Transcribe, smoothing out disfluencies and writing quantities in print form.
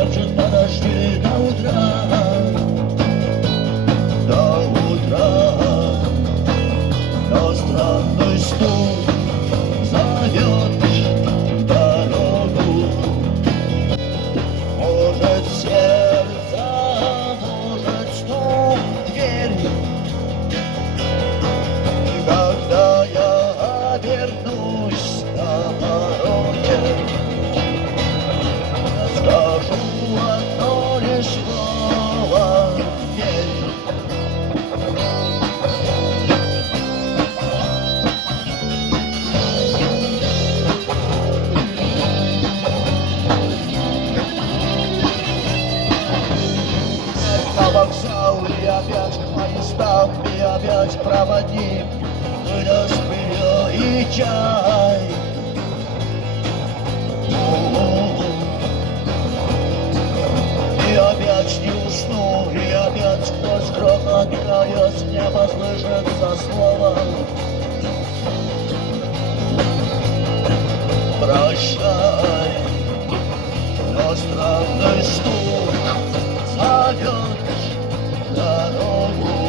держит, подожди до утра. До утра. Но странный стук зовет в дорогу. Может, сердце, может, стук в дверь. Когда я обернусь на пороге, скажу одно лишь слово «верь». На вокзал и опять к поездам, и опять проводник выдаст белье и чай. И опять не усну, и опять сквозь грохот края с неба слышится слово «Прощай». Но странный стук зовет в дорогу.